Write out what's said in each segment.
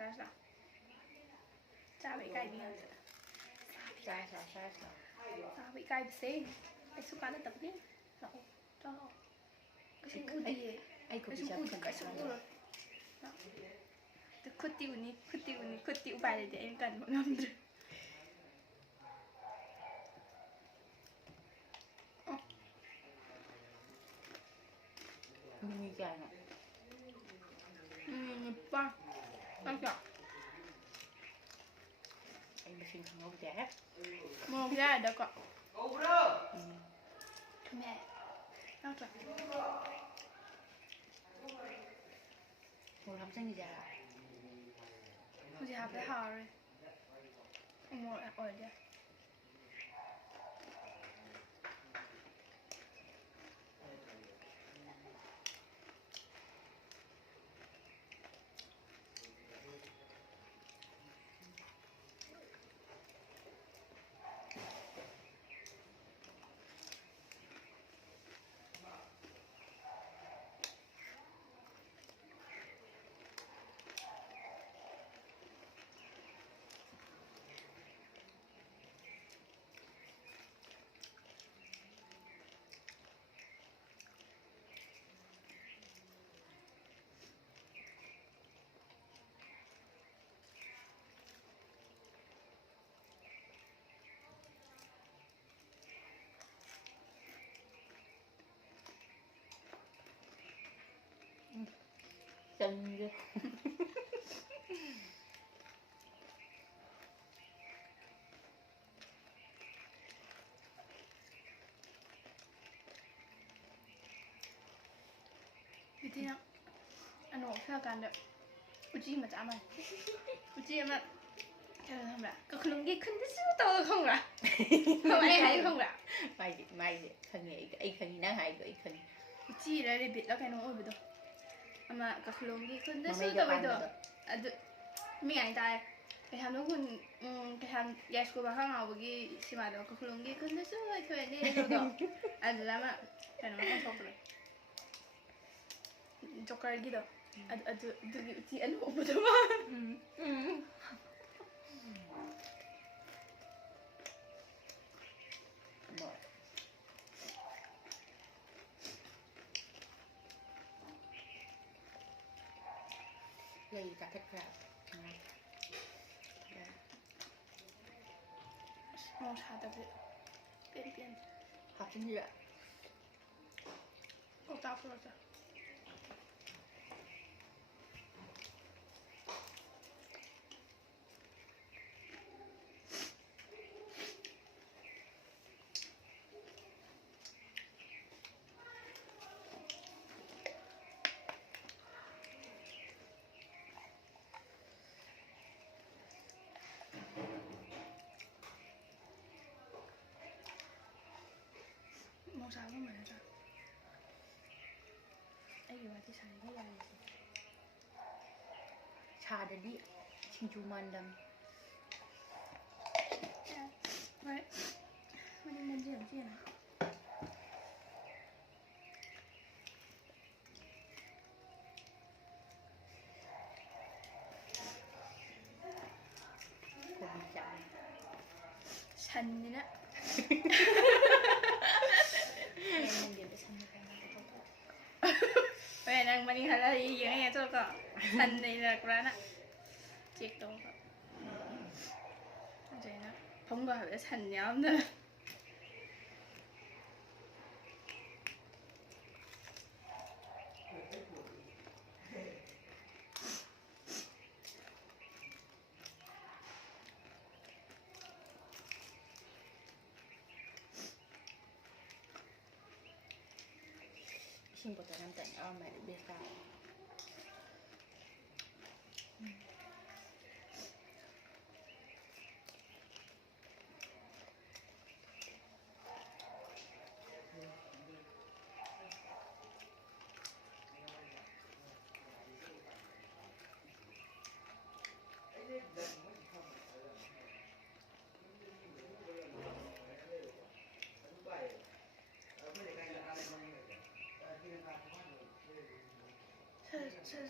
Cha bị cay bia. Sai. Cha bị cay bia. Ai suka na tapi. Cho. Kasi udi. Ai cũng bị sập cần Kasi udi. Từ khuất tiêu bài để em cần một năm rồi. Mini gà nè. Vâng. Vâng chưa? Anh mà xin không giá. Mua ra được ạ. Mẹ. Đâu rồi? Mua lắm xanh gì à? Mua gì học cái hò rồi. Mua ở đây. Chân ghê. Vì thế anh ổn theo càng được. Uchi mà chả mày. Uchi mà không ạ. Có khung cái khung cái to không ạ? Không ai hay không ạ? Mày khăn nghĩ cái khăn nó hay cái khăn. Uchi là để biết là cái nó ổn được. Ama cái khung cái khung cái to vậy đó. Mình anh ta cái hàng nó kun cái hàng Yashko bà hàng nào cái xíma đó cái khung cái khung cái to vậy thôi nên đó. Anh làm mà cái nó không tốt rồi. Joker gitu. Aduh, chị ấn hộ một thứ mà. Đây cả thịt gà. Mau sao tập biến. Học sinh gì ạ? Tao rồi. Mau sao không phải sao? Ấy gì mà thì xài cái gì? Cha đã đi xin chú man đâm. Vậy. Mình gì làm gì nào? Sân đi đó. Vậy đang mình hay là gì vậy cho cậu? Sân này là cái đó. Chết đâu cậu. Vậy đó. Không có phải sân nhóm nữa. Xin bộ tờ năm tận mày được biết sao?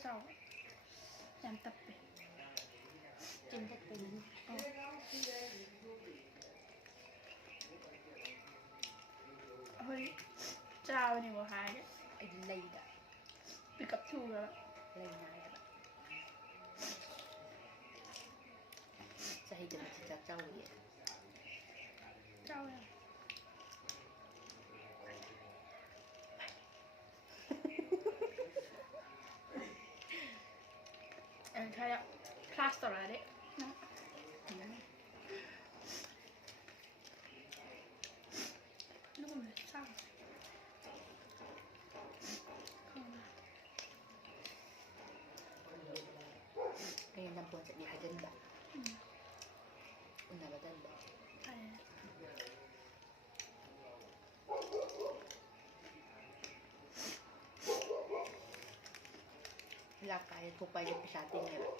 Sao làm tập vậy? จิ้มกับปูน เฮ้ยเจ้านี่บ่หายเนี่ย ไอ้เลยอะ ไปกับทูแล้ว เลยนายอะจะให้เดี๋ยวมันจะเจ้าเนี่ย เจ้าเนี่ยใช่แล้วคลาสต่อแล้วเด็กนะลูกมันเศร้าเข้ามา ไอ้น้ำปูนจะมีใครเดินแบบอุ่นอะไรเดินแบบ ใช่นะ เวลากายทุกไปจะไปชาร์จติ้งเลยแบบ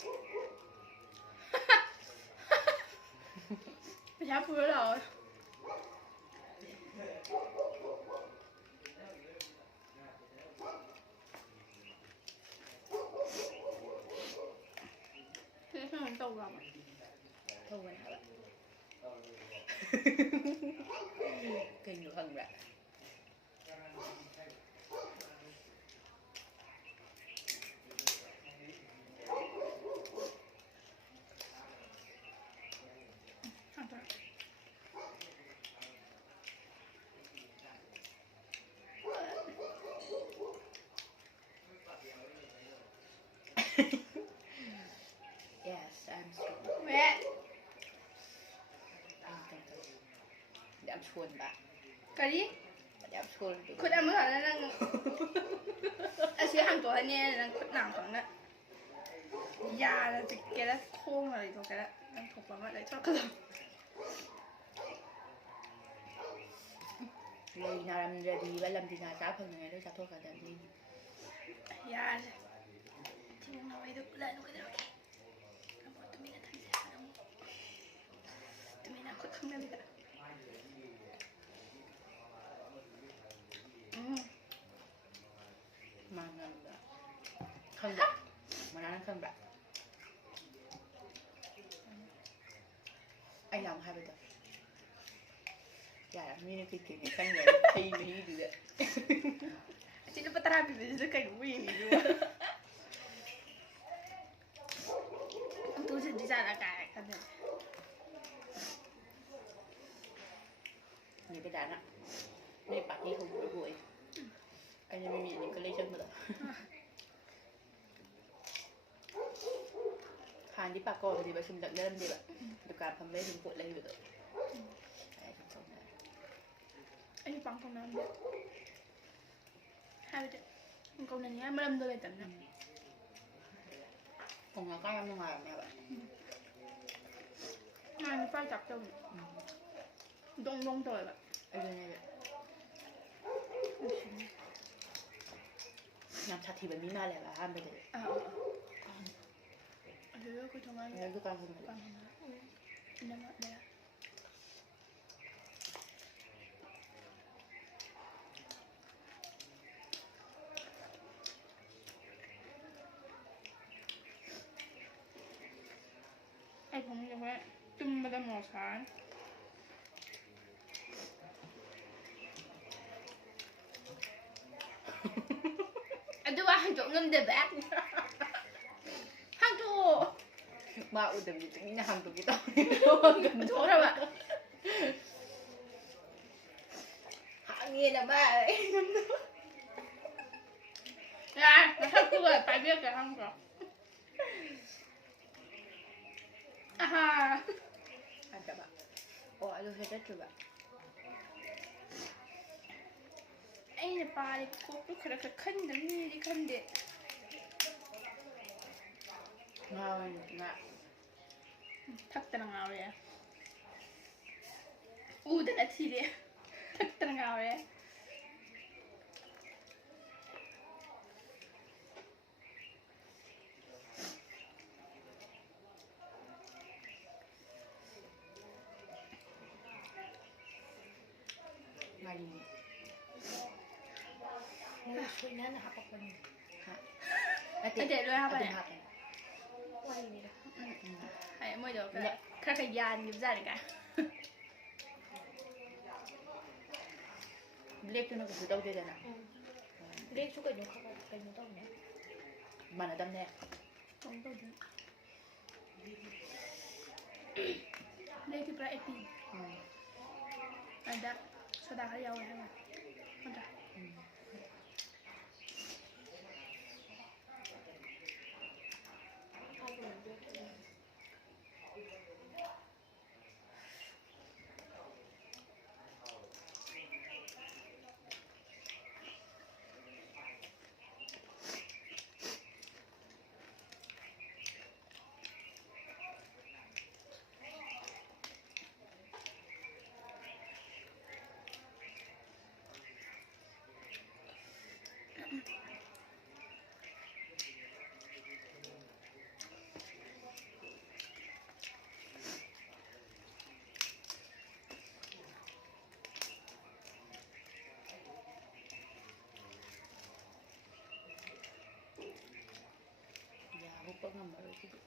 ไม่ใช่พูดแล้วเหรอคือถ้ามันตกเราอะ โทรมาแบบเก่งอยู่ข้างแบบ ห่างตัว yes I'm strong แม่ เดี๋ยวชวนแบบ กะดิ เดี๋ยวชวน คุณเอามือก่อนแล้วนั่งอาชีพห่างตัวเนี่ยนั่งหนังของน่ะยาแล้วติดแกแล้วโค้งอะไรตรงแกแล้วนั่งถกว่าอะไรชอบกระโดด เลยนารำเรดีว่าลำดีนาจ้าพังยังไงด้วยจ้าโทษกันดังนี้ ยาเลยที่มึงเอาไว้ดูแลลูกก็ได้โอเคแล้วบอกตุ้มมีนาทันเสียน้องตุ้มมีนาคุยข้างหน้าเลยกันมาเงินแบบข้างแบบมานั่งข้างแบบไอ้ลำให้ไปจ้ะอย่าไม่ได้คิดถึงข้างเลยที่ไม่ดีเลย Chị nó bắt ra bị cái cảnh quỷ này luôn. Tôi chỉ đi ra là cái này. นี่ไปด่านะไม่ปากที่เขาบุยบุยอันนี้ไม่มีอันนี้ก็เลยเชิงมาเลยทานที่ปากกอนดีแบบชิมดักเดิมดีแบบดูการทำได้ถึงปวดเลยอยู่เลยอะไรทั้งสองนะ Anh bằng con nào vậy? Hai đứa. Con này nhá, mới đâm đôi tận nè. ของเราก็ยังยังไงแบบนี้แบบ Mai nó phải chặt trong. Đông đông rồi vậy. ไอ้เรื่องนี้แบบน้ำชาทีแบบนี้น่าแหละห้ามไปเลย À. Thế cứ thằng anh. แล้วก็การทำแบบ Bằng thằng đó. Nên mà đây. Anh không như vậy. Tum mà ra màu sáng. Anh đưa hàng chỗ ngâm để bác. Hàng chỗ. มาอุดมอยู่ตรงนี้นะทำตรงนี้ต้อง Chỗ đâu ạ? หาเงี้ยนะบ้าเลย Dạ, nó sắp chưa rồi, phải biết cái hăng rồi. À. อาจจะแบบโอ้ยดูเฮ็ดได้จุดแบบ Anh là bà đi cô cứ khởi cái khăn đấm đi khăn để. เงาอยู่นะ Thắc tao ngào đấy. Đây là chi đấy. Thắc tao ngào đấy. มาดีช่วยนั่นนะคะขอบคุณค่ะ Anh để đôi ha เอา bà เป็น này. ภาพไป ไว้นี่นะ Ừ. ꯍꯥꯏ ꯃꯣꯏꯗꯣ ꯈꯔ ꯌꯥꯟꯈꯤꯕꯖꯥꯠꯅꯤ ꯀꯥꯏ ꯕ꯭ꯂꯦꯛꯇꯨꯅ ꯀꯩꯁꯨ ꯇꯧꯗꯦꯗꯅ ꯕ꯭ꯂꯦꯛꯁꯨ ꯀꯩꯅꯣ ꯇꯧꯅꯦ ꯃꯥꯟꯅꯗꯝꯅꯦ ꯇꯧꯗꯦ ꯕ꯭ꯂꯦꯛꯇꯤ ꯄꯨꯔꯥ 80 ꯑꯗ ꯁꯣꯗꯥ ꯈꯔ ꯌꯥꯎꯋꯦ ꯍꯥꯏꯕ ꯅꯠꯇ꯭ꯔꯥ ꯍꯨꯛꯄ ꯉꯝꯃꯔꯣꯏ ꯁꯤꯗꯤ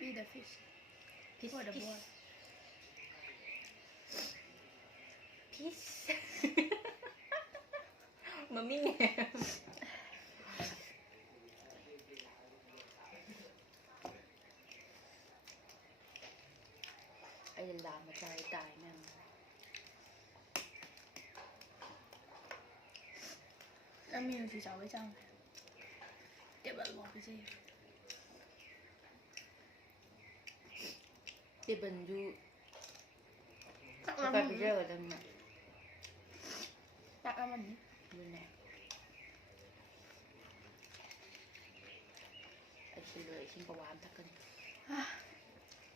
Be the fish for the boy. Peace. Mami. Ai làm mà trời tài nè. Em yêu chị cháu với chồng. Để bận bỏ cái gì? Thì bình du Chắc có là phải mình rơi ở đâu nè. Chắc là mình Như nè. Ai xin lỗi xin có quán thật cân.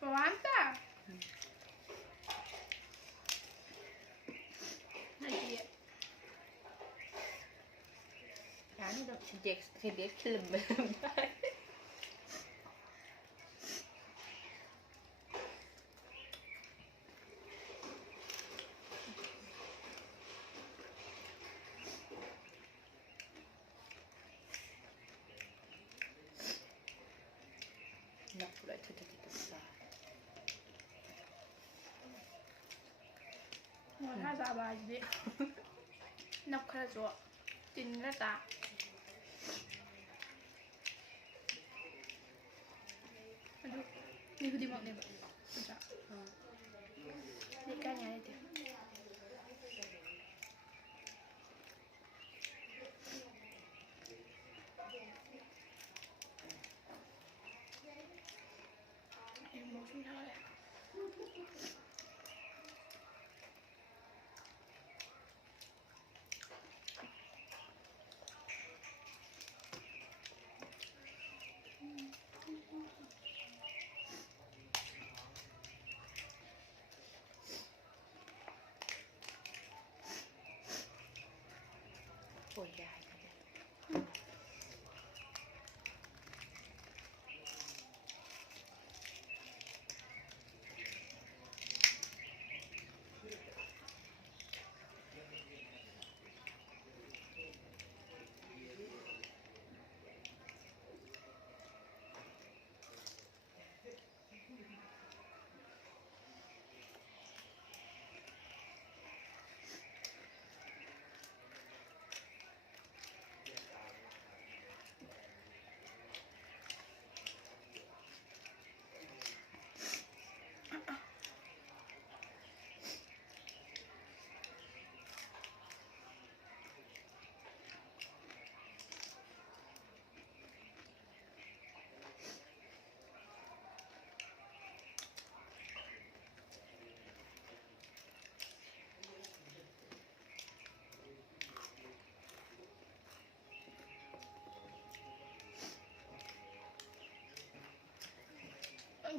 Quanta? Này chị ạ. Yani da hediye kelime. Nak pula cerita besar. Ngồi hai bà gì vậy? Nọc khá rồi. Tin rất là. Aduh, ini gue dimok nih, Pak. Bisa. Ini kayaknya itu. Em mau xuống thôi. Ôi dài thật đấy.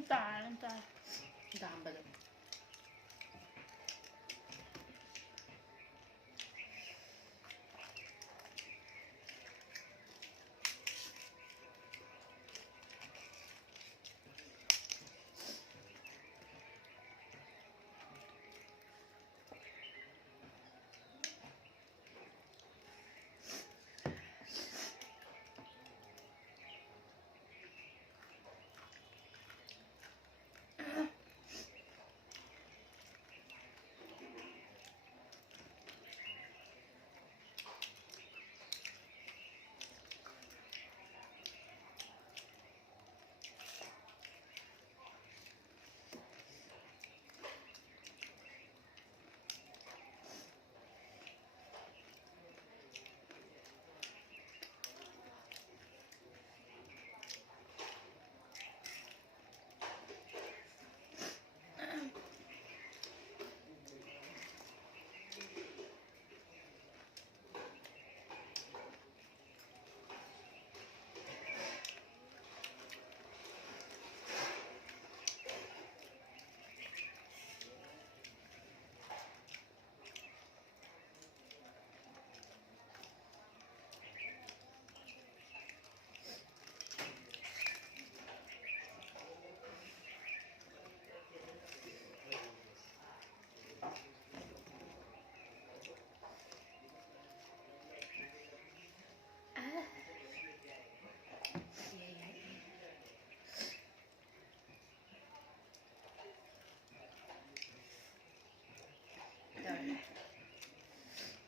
ꯇꯥꯔꯦ ꯗꯥꯝꯕꯗꯣ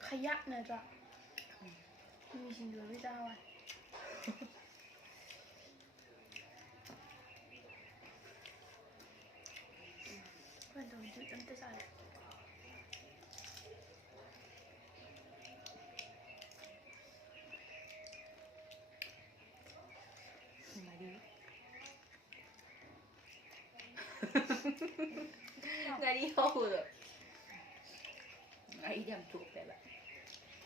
ꯈꯌꯥꯛꯅꯗ꯭ꯔꯥ ꯃꯤꯁꯤꯡꯗꯨ ꯂꯣꯏ ꯆꯥꯋꯥꯏ ꯈꯣꯏꯗꯧꯁꯨ ꯑꯝꯇ ꯆꯥꯔꯦ ꯉꯥꯔꯤ ꯍꯧꯕꯗꯣ ꯉꯥꯔꯤꯗꯤ ꯌꯥꯝ ꯆꯣꯞꯄꯦꯕ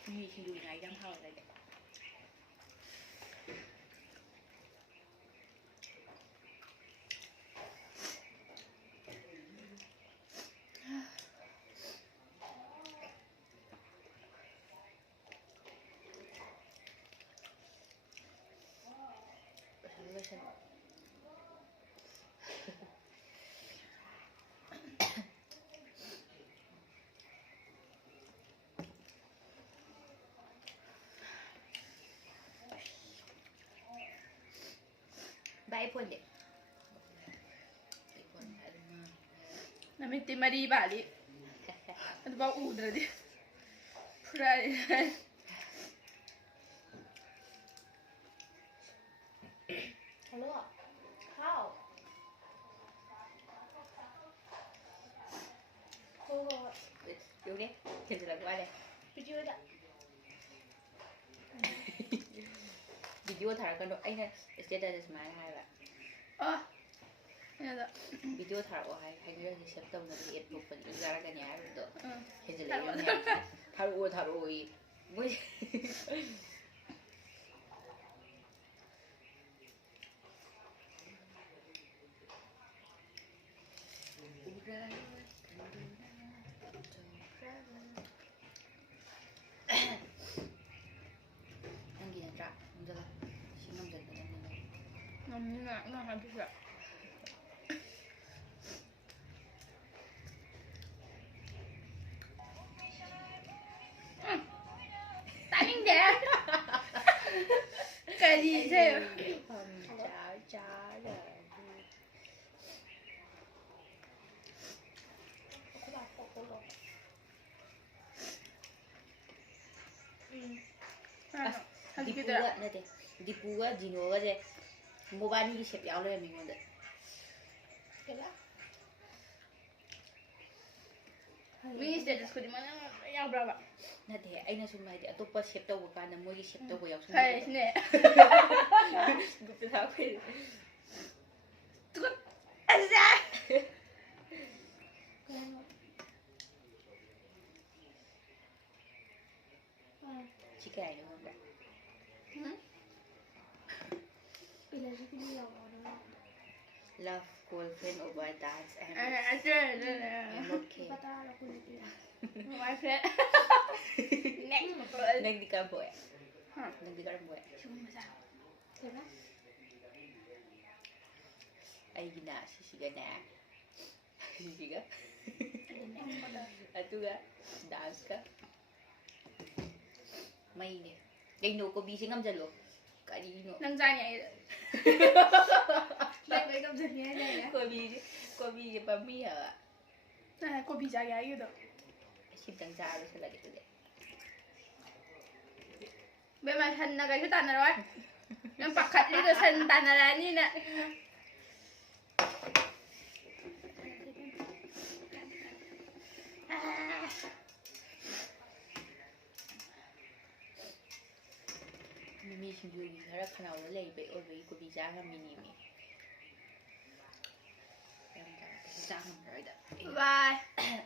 ꯃꯤ ꯁꯤꯡꯖꯨ ꯉꯥꯔꯤꯗꯤ ꯌꯥꯝ ꯍꯥꯎꯋꯦ ꯑꯩꯗꯤ Bye 폰데. 나미티 마리 바리. 아주 막 우드라디. 프라이. Hello. How? Yaudah, kita lagu ada. Video ada. Video thả con anh này, sẽ đây là máy hai bạn. Dạ. Video thả của hai người thì xếp tông là bị ép buộc phần ra cái nhà rồi đó. Hiện giờ lấy nhà thả rồi, mới nó hay biết rồi. Tánh vậy. Cái gì thế? Chả rồi. Dipuga nè, Dipuga, Dinoga deh, Mobani cái xếp áo lên mình còn đấy. Cái đó. Mình status của đi mà nó áo brava. Nè thế anh nói chung mày thì tôi bắt xếp tàu của bạn là mua cái xếp tàu của áo xong. Hay nè. Gue tahu kan. Tuh, aja. Jika ada orang tak. Bila sih video yang mana? Love call friend over dance I am okay Patah lah kulit dia. My friend. Next. Nagdi ka po eh. Nagdi ka rin po eh. Cuma masa. Kena. Ay gina, sisiga na. Sisiga? Ato ga, dance ka. May ini. Kay no ko busy ngam jalo. Kanino. Nang zanya itu. Baik baik kamu zanya aja ya. Ko busy pa miya. Nah, kau bisa ya itu. Sibtang sa alo sa lagi ko de. Memang hendak kayu tanah roy. Yang pakat itu sen tanah lani nak. Mimi sinjuri harap kana wala ibe obe ko bisa ngam minimi. Yang ka sa ngam roida. Bye.